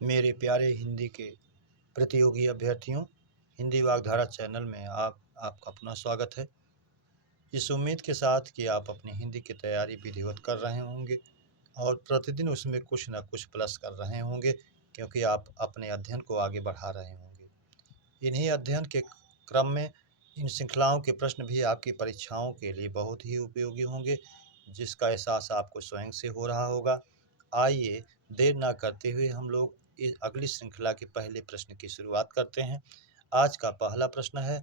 मेरे प्यारे हिंदी के प्रतियोगी अभ्यर्थियों, हिंदी वाग्धारा चैनल में आपका अपना स्वागत है। इस उम्मीद के साथ कि आप अपनी हिंदी की तैयारी विधिवत कर रहे होंगे और प्रतिदिन उसमें कुछ न कुछ प्लस कर रहे होंगे, क्योंकि आप अपने अध्ययन को आगे बढ़ा रहे होंगे। इन्हीं अध्ययन के क्रम में इन श्रृंखलाओं के प्रश्न भी आपकी परीक्षाओं के लिए बहुत ही उपयोगी होंगे, जिसका एहसास आपको स्वयं से हो रहा होगा। आइए देर ना करते हुए हम लोग इस अगली श्रृंखला के पहले प्रश्न की शुरुआत करते हैं। आज का पहला प्रश्न है,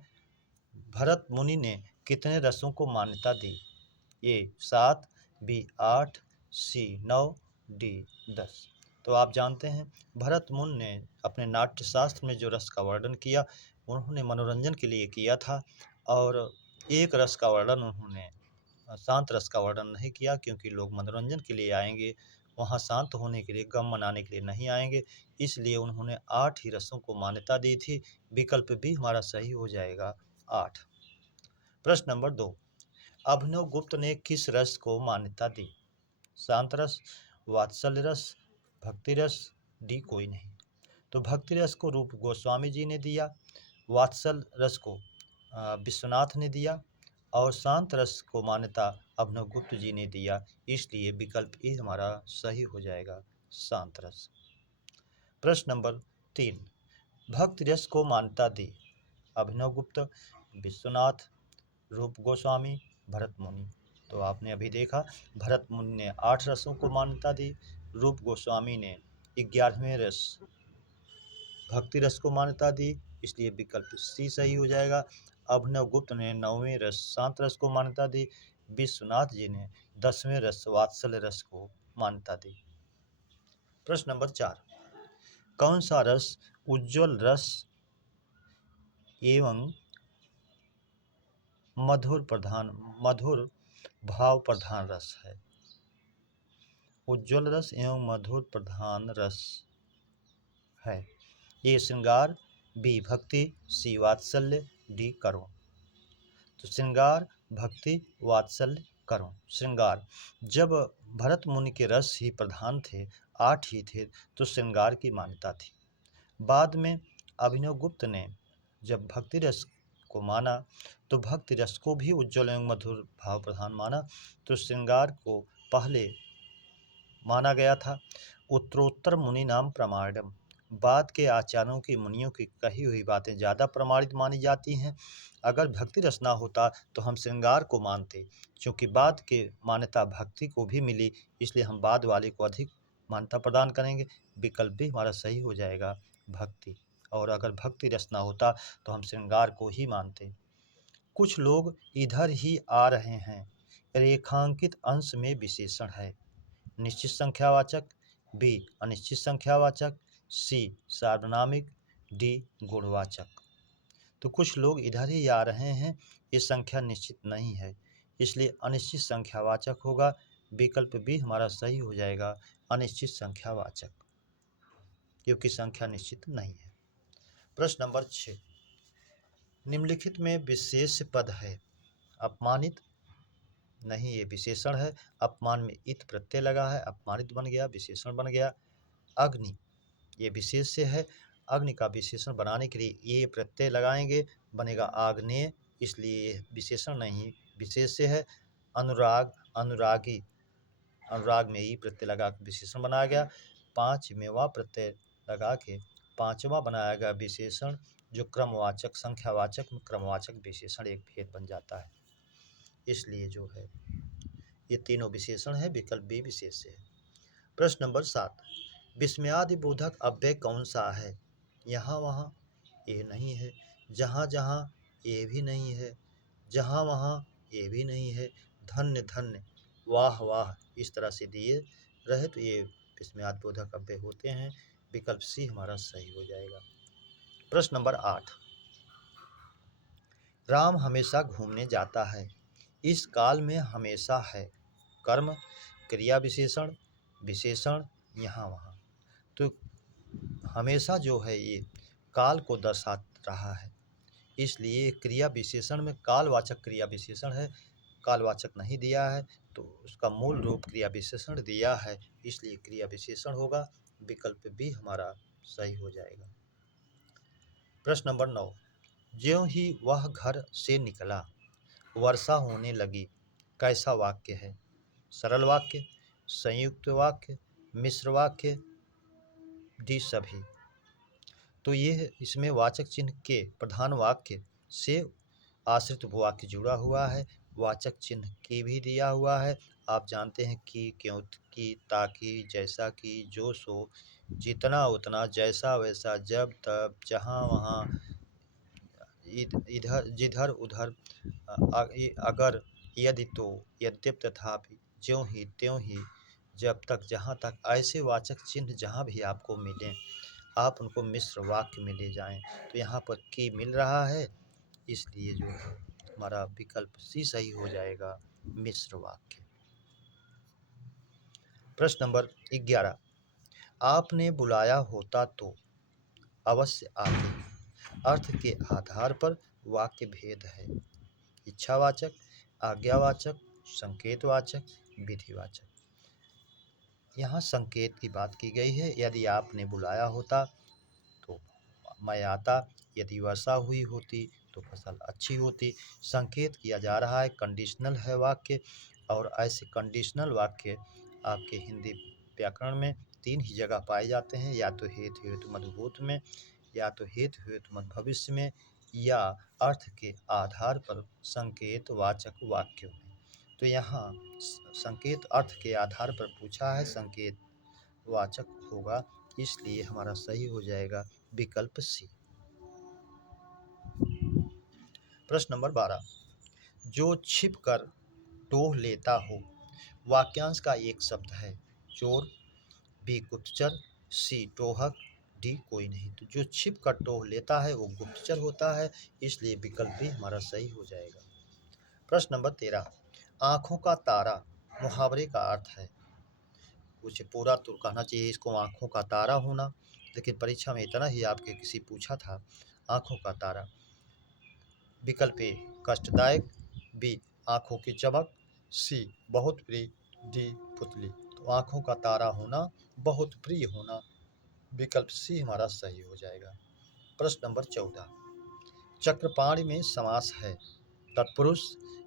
भरत मुनि ने कितने रसों को मान्यता दी? ए 7, बी 8, सी 9, डी 10। तो आप जानते हैं, भरत मुनि ने अपने नाट्य शास्त्र में जो रस का वर्णन किया, उन्होंने मनोरंजन के लिए किया था। और एक रस का वर्णन उन्होंने शांत रस का वर्णन नहीं किया, क्योंकि लोग मनोरंजन के लिए आएंगे, वहाँ शांत होने के लिए, गम मनाने के लिए नहीं आएंगे। इसलिए उन्होंने 8 ही रसों को मान्यता दी थी। विकल्प भी हमारा सही हो जाएगा, 8। प्रश्न नंबर 2, अभिनव गुप्त ने किस रस को मान्यता दी? शांत रस, वात्सल्य रस, भक्ति रस, डी कोई नहीं। तो भक्ति रस को रूप गोस्वामी जी ने दिया, वात्सल्य रस को विश्वनाथ ने दिया, और शांत रस को मान्यता अभिनव गुप्त जी ने दिया। इसलिए विकल्प ए हमारा सही हो जाएगा, शांत रस। प्रश्न नंबर 3, भक्ति रस को मान्यता दी, अभिनव गुप्त, विश्वनाथ, रूप गोस्वामी, भरत मुनि। तो आपने अभी देखा, भरत मुनि ने 8 रसों को मान्यता दी, रूप गोस्वामी ने 11वें रस भक्ति रस को मान्यता दी। इसलिए विकल्प सी सही हो जाएगा। अभिनव गुप्त ने 9वें रस शांत रस को मान्यता दी, विश्वनाथ जी ने 10वें रस वात्सल्य रस को मान्यता दी। प्रश्न नंबर 4, कौन सा रस उज्ज्वल रस एवं मधुर भाव प्रधान रस है? उज्ज्वल रस एवं मधुर प्रधान रस है। ए श्रृंगार, बी भक्ति, सी वात्सल्य, डी करुण। तो श्रृंगार, भक्ति, वात्सल्य, करुण। श्रृंगार, जब भरत मुनि के रस ही प्रधान थे, 8 ही थे, तो श्रृंगार की मान्यता थी। बाद में अभिनव गुप्त ने जब भक्ति रस को माना, तो भक्ति रस को भी उज्ज्वल एवं मधुर भाव प्रधान माना, तो श्रृंगार को पहले माना गया था। उत्तरोत्तर मुनि नाम प्रमाणम, बाद के आचार्यों की, मुनियों की कही हुई बातें ज़्यादा प्रमाणित मानी जाती हैं। अगर भक्ति रस ना होता तो हम श्रृंगार को मानते, क्योंकि बाद के मान्यता भक्ति को भी मिली, इसलिए हम बाद वाले को अधिक मान्यता प्रदान करेंगे। विकल्प भी हमारा सही हो जाएगा, भक्ति। और अगर भक्ति रस ना होता तो हम श्रृंगार को ही मानते। कुछ लोग इधर ही आ रहे हैं, रेखांकित अंश में विशेषण है। निश्चित संख्यावाचक, बी अनिश्चित संख्यावाचक, सी सार्वनामिक, डी गुणवाचक। तो कुछ लोग इधर ही आ रहे हैं, ये संख्या निश्चित नहीं है, इसलिए अनिश्चित संख्यावाचक होगा। विकल्प बी हमारा सही हो जाएगा, अनिश्चित संख्यावाचक, क्योंकि संख्या निश्चित नहीं है। प्रश्न नंबर 6, निम्नलिखित में विशेष पद है, अपमानित नहीं, ये विशेषण है। अपमान में इत प्रत्यय लगा है, अपमानित बन गया, विशेषण बन गया। अग्नि, ये विशेष्य है, अग्नि का विशेषण बनाने के लिए ये प्रत्यय लगाएंगे, बनेगा आग्नेय, इसलिए ये विशेषण नहीं, विशेष्य है। अनुराग, अनुरागी, अनुराग में ई प्रत्यय लगा के विशेषण बनाया गया। 5वें प्रत्यय लगा के 5वां बनाया गया विशेषण, जो क्रमवाचक, संख्यावाचक में क्रमवाचक विशेषण एक भेद बन जाता है। इसलिए जो है ये तीनों विशेषण है, विकल्प बी विशेष्य है। प्रश्न नंबर 7, विस्मयादि बोधक अव्यय कौन सा है? यहाँ वहाँ, ये नहीं है। जहाँ जहाँ, ये भी नहीं है। जहाँ वहाँ, ये भी नहीं है। धन्य धन्य, वाह वाह, इस तरह से दिए रहे तो ये विस्मयादि बोधक अव्यय होते हैं। विकल्प सी हमारा सही हो जाएगा। प्रश्न नंबर 8, राम हमेशा घूमने जाता है, इस काल में हमेशा है कर्म, क्रिया विशेषण, विशेषण, यहाँ वहाँ। तो हमेशा जो है ये काल को दर्शा रहा है, इसलिए क्रिया विशेषण में कालवाचक क्रिया विशेषण है, कालवाचक नहीं दिया है, तो उसका मूल रूप क्रिया विशेषण दिया है, इसलिए क्रिया विशेषण होगा। विकल्प बी हमारा सही हो जाएगा। प्रश्न नंबर 9, ज्यों ही वह घर से निकला वर्षा होने लगी, कैसा वाक्य है? सरल वाक्य, संयुक्त वाक्य, मिश्र वाक्य, डी सभी। तो ये इसमें वाचक चिन्ह के प्रधान वाक्य से आश्रित वाक्य जुड़ा हुआ है। वाचक चिन्ह की भी दिया हुआ है। आप जानते हैं कि, क्यों कि, ताकि, जैसा कि, जो सो, जितना उतना, जैसा वैसा, जब तब, जहाँ वहाँ, इधर जिधर उधर, अगर, यदि तो, यद्यप, तथापि, ज्यों ही, त्यों ही, जब तक, जहाँ तक, ऐसे वाचक चिन्ह जहाँ भी आपको मिलें आप उनको मिश्र वाक्य में ले जाएं। तो यहाँ पर की मिल रहा है, इसलिए जो है हमारा विकल्प सी सही हो जाएगा, मिश्र वाक्य। प्रश्न नंबर 11, आपने बुलाया होता तो अवश्य आते, अर्थ के आधार पर वाक्य भेद है। इच्छावाचक, आज्ञावाचक, संकेतवाचक, विधिवाचक। यहाँ संकेत की बात की गई है। यदि आपने बुलाया होता तो मैं आता, यदि वर्षा हुई होती तो फसल अच्छी होती। संकेत किया जा रहा है, कंडीशनल है वाक्य, और ऐसे कंडीशनल वाक्य आपके हिंदी व्याकरण में 3 ही जगह पाए जाते हैं, या तो हेतु हेतु मधुभूत में, या तो हेतु हेतु मध्य भविष्य में, या अर्थ के आधार पर संकेत वाचक वाक्यों में। तो यहाँ संकेत अर्थ के आधार पर पूछा है, संकेत वाचक होगा, इसलिए हमारा सही हो जाएगा विकल्प सी। प्रश्न नंबर 12, जो छिप कर टोह लेता हो, वाक्यांश का एक शब्द है। चोर, बी गुप्तचर, सी टोहक, डी कोई नहीं। तो जो छिप कर टोह लेता है वो गुप्तचर होता है, इसलिए विकल्प भी हमारा सही हो जाएगा। प्रश्न नंबर 13, आंखों का तारा मुहावरे का अर्थ है। कुछ पूरा तो कहना चाहिए इसको आंखों का तारा होना, लेकिन परीक्षा में इतना ही आपके किसी पूछा था आंखों का तारा। विकल्प ए कष्टदायक, बी आंखों की चमक, सी बहुत प्रिय, डी पुतली। तो आंखों का तारा होना, बहुत प्रिय होना, विकल्प सी हमारा सही हो जाएगा। प्रश्न नंबर 14, चक्रपाणि में समास है। तत्पुरुष,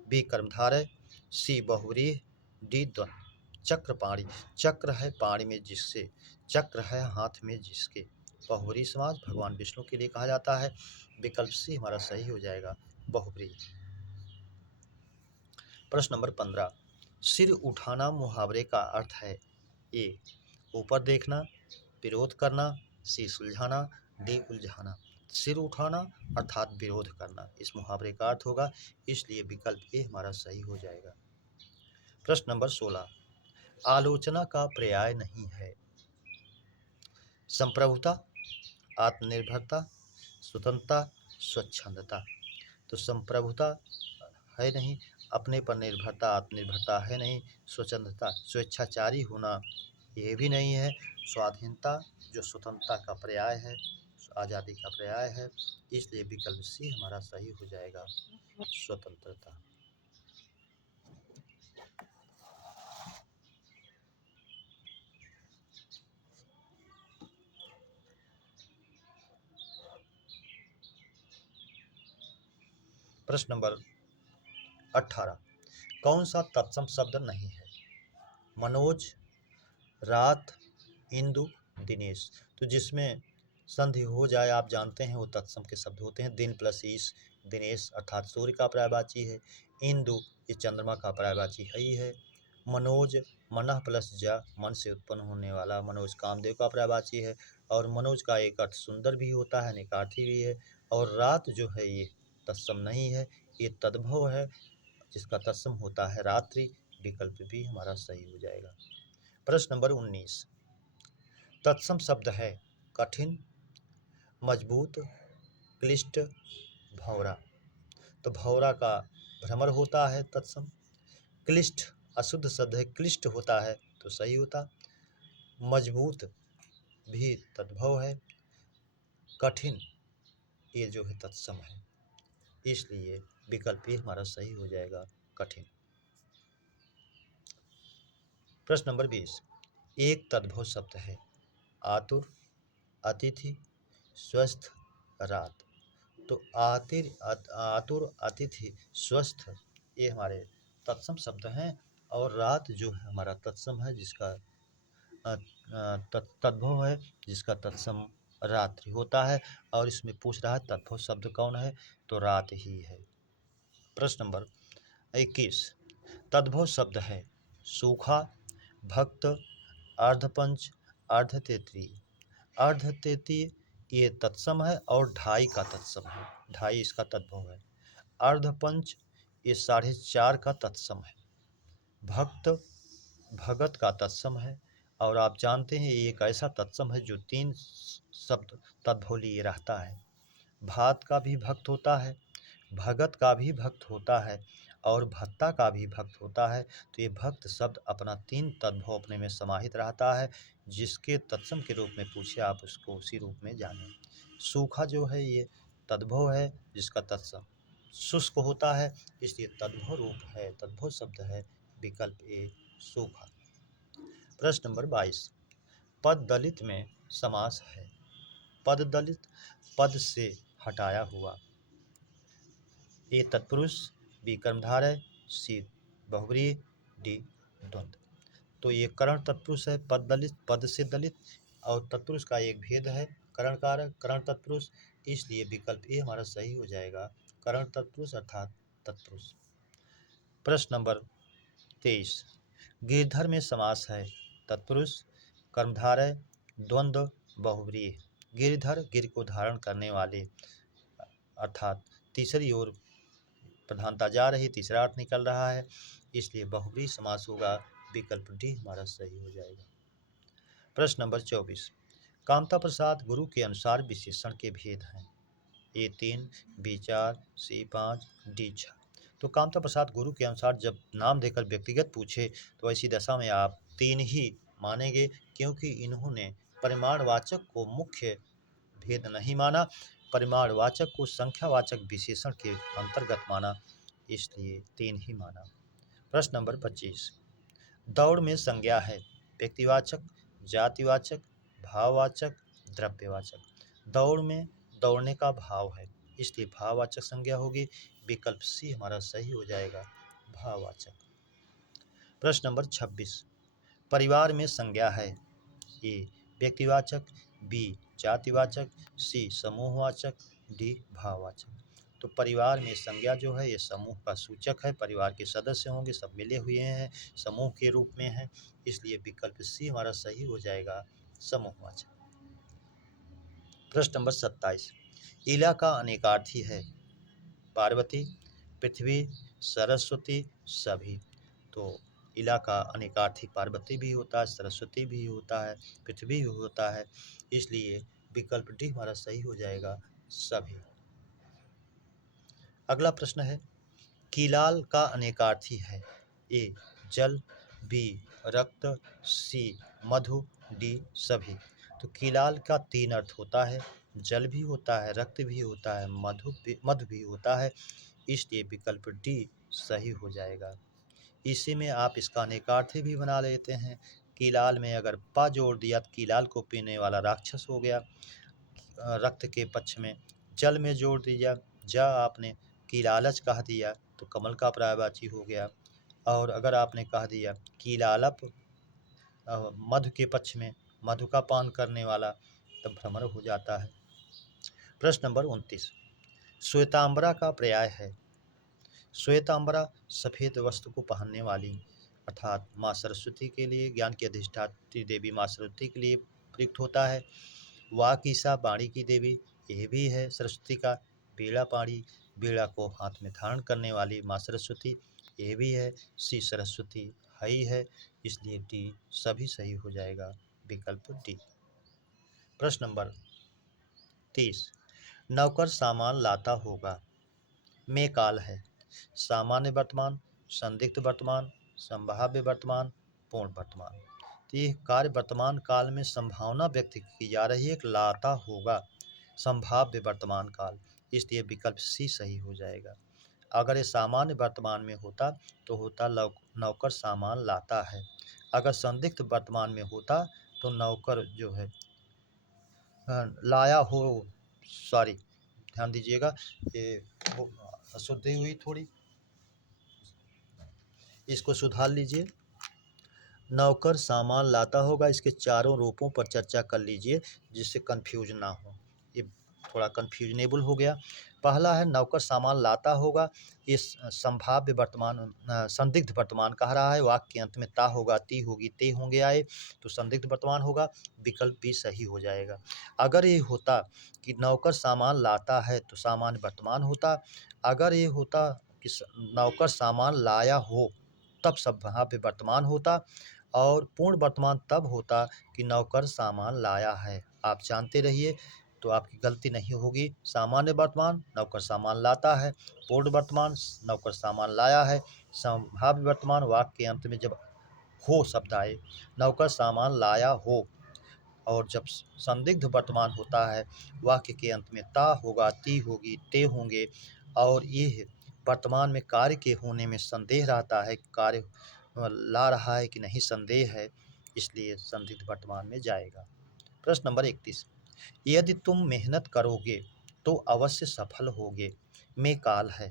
बी कर्मधारय, सी बहुव्रीहि, डी द्वंद्व। चक्रपाणि, चक्र है पाणी में जिससे, चक्र है हाथ में जिसके। बहुव्रीहि समास भगवान विष्णु के लिए कहा जाता है, विकल्प सी हमारा सही हो जाएगा, बहुव्रीहि। प्रश्न नंबर 15, सिर उठाना मुहावरे का अर्थ है। ए ऊपर देखना, विरोध करना, सी सुलझाना, डी उलझाना। सिर उठाना अर्थात विरोध करना इस मुहावरे का अर्थ होगा, इसलिए विकल्प ए हमारा सही हो जाएगा। प्रश्न नंबर 16, आलोचना का पर्याय नहीं है। संप्रभुता, आत्मनिर्भरता, स्वतंत्रता, स्वच्छंदता। तो संप्रभुता है नहीं, अपने पर निर्भरता, आत्मनिर्भरता है नहीं, स्वतंत्रता, स्वेच्छाचारी होना ये भी नहीं है, स्वाधीनता जो स्वतंत्रता का पर्याय है, आज़ादी का पर्याय है, इसलिए विकल्प सी हमारा सही हो जाएगा, स्वतंत्रता। प्रश्न नंबर 18, कौन सा तत्सम शब्द नहीं है? मनोज, रात, इंदु, दिनेश। तो जिसमें संधि हो जाए आप जानते हैं वो तत्सम के शब्द होते हैं। दिन प्लस ईश, दिनेश अर्थात सूर्य का पर्यायवाची है। इंदु ये चंद्रमा का पर्यायवाची है ही है। मनोज, मनः प्लस ज, मन से उत्पन्न होने वाला, मनोज कामदेव का पर्यायवाची है। और मनोज का एक अर्थ सुंदर भी होता है, अनेकार्थी भी है। और रात जो है ये तत्सम नहीं है, ये तद्भव है, जिसका तत्सम होता है रात्रि, विकल्प भी हमारा सही हो जाएगा। प्रश्न नंबर 19, तत्सम शब्द है कठिन, मजबूत, क्लिष्ट, भौरा। तो भौरा का भ्रमर होता है तत्सम। क्लिष्ट अशुद्ध शब्द है, क्लिष्ट होता है तो सही होता। मजबूत भी तद्भव है। कठिन ये जो है तत्सम है, इसलिए विकल्प भी हमारा सही हो जाएगा, कठिन। प्रश्न नंबर 20, एक तद्भव शब्द है। आतुर, अतिथि, स्वस्थ, रात। तो आतुर, अतिथि, स्वस्थ ये हमारे तत्सम शब्द हैं और रात जो है हमारा तत्सम है जिसका तद्भव है जिसका तत्सम रात्रि होता है। और इसमें पूछ रहा है तद्भव शब्द कौन है, तो रात ही है। प्रश्न नंबर 21, तद्भव शब्द है सूखा, भक्त, अर्धपंच, अर्धतेतरीय। अर्धतेतरीय ये तत्सम है और ढाई का तत्सम है, ढाई इसका तद्भव है। अर्धपंच ये 4.5 का तत्सम है। भक्त भगत का तत्सम है और आप जानते हैं ये एक ऐसा तत्सम है जो 3 शब्द तद्भव लिए रहता है। भात का भी भक्त होता है, भगत का भी भक्त होता है और भत्ता का भी भक्त होता है। तो ये भक्त शब्द अपना 3 तद्भव अपने में समाहित रहता है। जिसके तत्सम के रूप में पूछे आप उसको उसी रूप में जानें। सूखा जो है ये तद्भव है जिसका तत्सम शुष्क होता है, इसलिए तद्भव रूप है, तद्भव शब्द है विकल्प ए सूखा। प्रश्न नंबर 22, पद दलित में समास है। पद दलित पद से हटाया हुआ। ए तत्पुरुष, बी कर्मधारय, सी बहुव्रीहि, डी द्वंद्व। तो ये करण तत्पुरुष है। पद दलित पद से दलित और तत्पुरुष का एक भेद है करण कारक, करण तत्पुरुष, इसलिए विकल्प ए हमारा सही हो जाएगा, करण तत्पुरुष अर्थात तत्पुरुष। प्रश्न नंबर 23, गिरधर में समास है तत्पुरुष, कर्मधारय, द्वंद्व, बहुव्रीहि। गिरधर गिर को धारण करने वाले अर्थात तीसरी ओर प्रधानता जा रही, तीसरा अर्थ निकल रहा है, इसलिए बहुव्रीहि समास होगा, विकल्प डी हमारा सही हो जाएगा। प्रश्न नंबर 24, कामता प्रसाद गुरु के अनुसार विशेषण के भेद हैं। ए 3, बी 4, सी 5, डी 6। तो कामता प्रसाद गुरु के अनुसार जब नाम देकर व्यक्तिगत पूछे तो ऐसी दशा में आप 3 ही मानेंगे, क्योंकि इन्होंने परिमाणवाचक को मुख्य भेद नहीं माना, परिमाणवाचक को संख्यावाचक विशेषण के अंतर्गत माना, इसलिए 3 ही माना। प्रश्न नंबर 25, दौड़ में संज्ञा है व्यक्तिवाचक, जातिवाचक, भाववाचक, द्रव्यवाचक। दौड़ में दौड़ने का भाव है, इसलिए भाववाचक संज्ञा होगी, विकल्प सी हमारा सही हो जाएगा, भाववाचक। प्रश्न नंबर 26, परिवार में संज्ञा है। ए व्यक्तिवाचक, बी जातिवाचक, सी समूहवाचक, डी भाववाचक। तो परिवार में संज्ञा जो है ये समूह का सूचक है, परिवार के सदस्य होंगे, सब मिले हुए हैं, समूह के रूप में है, इसलिए विकल्प सी हमारा सही हो जाएगा, समूहवाचक। प्रश्न नंबर 27, इला का अनेकार्थी है पार्वती, पृथ्वी, सरस्वती, सभी। तो इला का अनेकार्थी पार्वती भी होता है, सरस्वती भी होता है, पृथ्वी भी होता है, इसलिए विकल्प डी हमारा सही हो जाएगा, सभी। अगला प्रश्न है कीलाल का अनेकार्थी है। ए जल, बी रक्त, सी मधु, डी सभी। तो कीलाल का 3 अर्थ होता है, जल भी होता है, रक्त भी होता है, मधु भी होता है, इसलिए विकल्प डी सही हो जाएगा। इसी में आप इसका अनेकार्थी भी बना लेते हैं। कीलाल में अगर पा जोड़ दिया तो कीलाल को पीने वाला राक्षस हो गया रक्त के पक्ष में। जल में जोड़ दिया, जा आपने कीलालच कह दिया तो कमल का पर्यायवाची हो गया। और अगर आपने कह दिया कीलालप मधु के पक्ष में, मधु का पान करने वाला, तब भ्रमर हो जाता है। प्रश्न नंबर 29, श्वेतांबरा का पर्याय है। श्वेतांबरा सफ़ेद वस्त्र को पहनने वाली अर्थात माँ सरस्वती के लिए, ज्ञान की अधिष्ठात्री देवी माँ सरस्वती के लिए प्रयुक्त होता है। वाकीसा वाणी की देवी यह भी है सरस्वती का। बीड़ा पाणी, बीड़ा को हाथ में धारण करने वाली माँ सरस्वती यह भी है। सी सरस्वती हई है, इसलिए डी सभी सही हो जाएगा, विकल्प डी। प्रश्न नंबर 30, नौकर सामान लाता होगा में काल है। सामान्य वर्तमान, संदिग्ध वर्तमान, संभाव्य वर्तमान, पूर्ण वर्तमान। तो ये कार्य वर्तमान काल में संभावना व्यक्त की जा रही है, एक लाता होगा, संभाव्य वर्तमान काल, इसलिए विकल्प सी सही हो जाएगा। अगर ये सामान्य वर्तमान में होता तो होता नौकर सामान लाता है। अगर संदिग्ध वर्तमान में होता तो नौकर जो है लाया हो, सॉरी ध्यान दीजिएगा, ये वो अशुद्धि हुई थोड़ी, इसको सुधार लीजिए। नौकर सामान लाता होगा, इसके चारों रूपों पर चर्चा कर लीजिए जिससे कंफ्यूज ना हो। ये थोड़ा कंफ्यूजनेबल हो गया। पहला है नौकर सामान लाता होगा, ये संभाव्य वर्तमान संदिग्ध वर्तमान कह रहा है। वाक्य के अंत में ता होगा, ती होगी, ते होंगे आए तो संदिग्ध वर्तमान होगा, विकल्प भी सही हो जाएगा। अगर ये होता कि नौकर सामान लाता है तो सामान्य वर्तमान होता। अगर ये होता कि नौकर सामान लाया हो तब संभाव्य वर्तमान होता, और पूर्ण वर्तमान तब होता कि नौकर सामान लाया है। आप जानते रहिए तो आपकी गलती नहीं होगी। सामान्य वर्तमान नौकर सामान लाता है, पूर्ण वर्तमान नौकर सामान लाया है, संभाव्य वर्तमान वाक्य के अंत में जब हो शब्द आए, नौकर सामान लाया हो, और जब संदिग्ध वर्तमान होता है वाक्य के अंत में ता होगा, ती होगी, ते होंगे, और ये वर्तमान में कार्य के होने में संदेह रहता है, कार्य ला रहा है कि नहीं संदेह है, इसलिए संदिग्ध वर्तमान में जाएगा। प्रश्न नंबर 31, यदि तुम मेहनत करोगे तो अवश्य सफल होगे में काल है।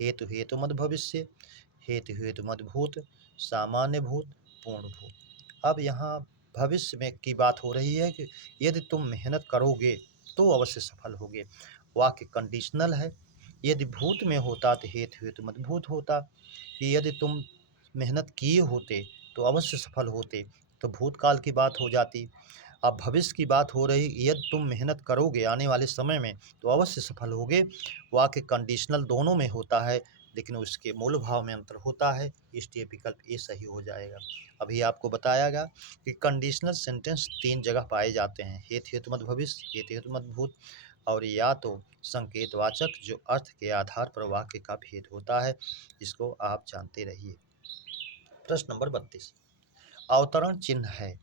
हेतु हेतु मद भविष्य, हेतु हेतु मद भूत, सामान्य भूत, पूर्ण भूत। अब यहाँ भविष्य में की बात हो रही है कि यदि तुम मेहनत करोगे तो अवश्य सफल होगे। वाक्य कंडीशनल है। यदि भूत में होता तो हेतु हेतु मद भूत होता, कि यदि तुम मेहनत किए होते तो अवश्य सफल होते, तो भूतकाल की बात हो जाती। अब भविष्य की बात हो रही, यदि तुम मेहनत करोगे आने वाले समय में तो अवश्य सफल होगे। वाक्य कंडीशनल दोनों में होता है, लेकिन उसके मूल भाव में अंतर होता है, इसलिए विकल्प ए सही हो जाएगा। अभी आपको बताया गया कि कंडीशनल सेंटेंस 3 जगह पाए जाते हैं, हेतु हेतु मत भविष्य, हेतु हेतु मत भूत, और या तो संकेतवाचक जो अर्थ के आधार पर वाक्य का भेद होता है। इसको आप जानते रहिए। प्रश्न नंबर 32, अवतरण चिन्ह है।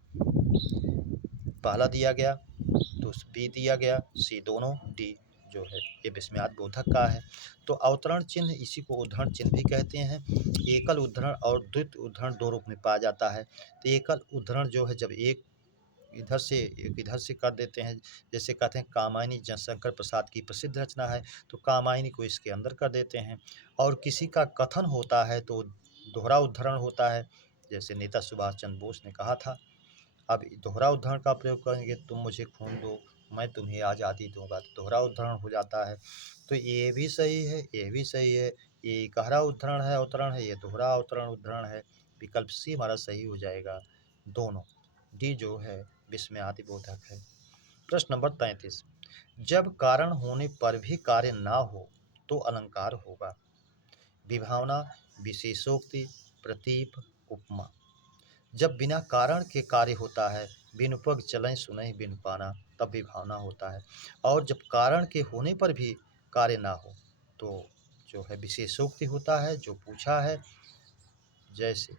पहला दिया गया, तो बी दिया गया, सी दोनों, डी जो है ये विस्मयाद बोधक का है। तो अवतरण चिन्ह, इसी को उद्धरण चिन्ह भी कहते हैं। एकल उद्धरण और द्वितीय उद्धरण दो रूप में पाया जाता है। तो एकल उद्धरण जो है जब एक इधर से एक इधर से कर देते हैं, जैसे कहते हैं कामायनी जयशंकर प्रसाद की प्रसिद्ध रचना है, तो कामायनी को इसके अंदर कर देते हैं। और किसी का कथन होता है तो दोहरा उद्धरण होता है, जैसे नेता सुभाष चंद्र बोस ने कहा था। अब दोहरा उद्धरण का प्रयोग करेंगे, तुम मुझे खून दो मैं तुम्हें आज़ादी दूंगा, तो दोहरा उद्धरण हो जाता है। तो ये भी सही है, ये भी सही है, ये गहरा उद्धरण है, अवतरण है, ये दोहरा अवतरण उद्धरण है। विकल्प सी हमारा सही हो जाएगा दोनों। डी जो है विस्मयादि बोधक है। प्रश्न नंबर 33, जब कारण होने पर भी कार्य ना हो तो अलंकार होगा। विभावना, विशेषोक्ति, प्रतीप, उपमा। जब बिना कारण के कार्य होता है, बिनु पग चलें सुनहि बिनु पाना, तब विभावना होता है। और जब कारण के होने पर भी कार्य ना हो तो जो है विशेषोक्ति होता है, जो पूछा है, जैसे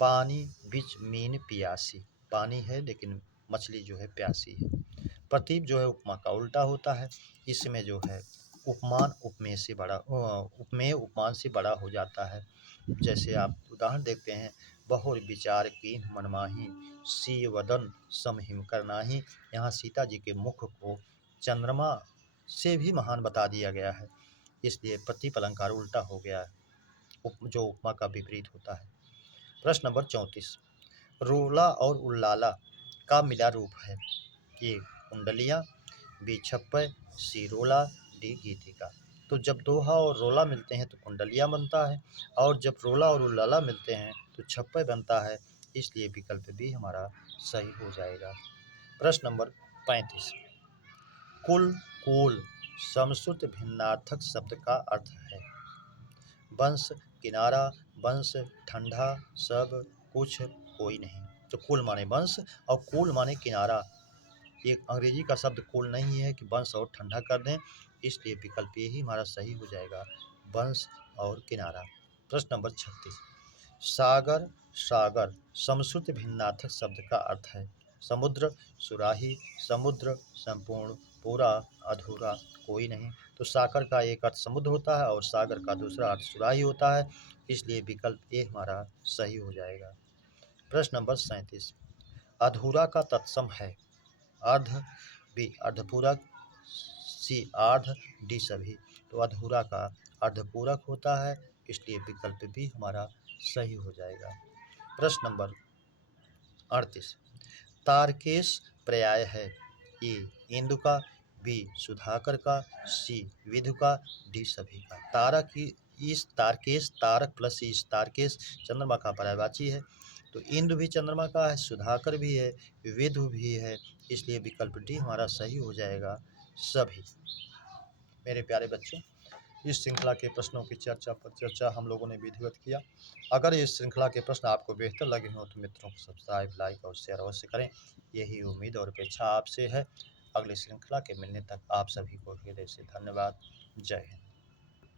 पानी बिच मीन पियासी, पानी है लेकिन मछली जो है प्यासी है। प्रतीप जो है उपमा का उल्टा होता है। इसमें जो है उपमान उपमेय से बड़ा, उपमेय उपमान से बड़ा हो जाता है। जैसे आप उदाहरण देखते हैं, बहुर विचार कीन मन माही, सी वदन सम हिम करनाही। यहाँ सीता जी के मुख को चंद्रमा से भी महान बता दिया गया है, इसलिए प्रतीप अलंकार उल्टा हो गया है, जो उपमा का विपरीत होता है। प्रश्न नंबर 34, रोला और उल्लाला का मिला रूप है। ए कुंडलियाँ, बी छप्पय, सी रोला, डी गीतिका। तो जब दोहा और रोला मिलते हैं तो कुंडलियाँ बनता है, और जब रोला और उल्लाला मिलते हैं तो छप्पय बनता है, इसलिए विकल्प भी हमारा सही हो जाएगा। प्रश्न नंबर 35, कुल कूल समश्रुत भिन्नार्थक शब्द का अर्थ है। वंश, किनारा, वंश, ठंडा, सब, कुछ, कोई नहीं। तो कुल माने वंश और कूल माने किनारा। ये अंग्रेजी का शब्द कूल नहीं है कि वंश और ठंडा कर दें, इसलिए विकल्प ये ही हमारा सही हो जाएगा, वंश और किनारा। प्रश्न नंबर 36, सागर सागर समश्रुत भिन्नार्थक शब्द का अर्थ है। समुद्र, सुराही, समुद्र, संपूर्ण, पूरा, अधूरा, कोई नहीं। तो सागर का एक अर्थ समुद्र होता है और सागर का दूसरा अर्थ सुराही होता है, इसलिए विकल्प ए हमारा सही हो जाएगा। प्रश्न नंबर 37, अधूरा का तत्सम है। अर्ध बी अर्धपूरक, सी आर्ध, डी सभी। तो अधूरा का अर्धपूरक होता है, इसलिए विकल्प बी हमारा सही हो जाएगा। प्रश्न नंबर 38। तारकेश पर्याय है। ए इंदु का, बी सुधाकर का, सी विधु का, डी सभी का। तारक इस तारकेश, तारक प्लस इस तारकेश चंद्रमा का पर्यायवाची है। तो इंदु भी चंद्रमा का है, सुधाकर भी है, विधु भी है, इसलिए विकल्प डी हमारा सही हो जाएगा सभी। मेरे प्यारे बच्चों, इस श्रृंखला के प्रश्नों की चर्चा हम लोगों ने विधिवत किया। अगर इस श्रृंखला के प्रश्न आपको बेहतर लगे हों तो मित्रों को सब्सक्राइब, लाइक और शेयर अवश्य करें। यही उम्मीद और अपेक्षा आपसे है। अगली श्रृंखला के मिलने तक आप सभी को हृदय से धन्यवाद। जय हिंद।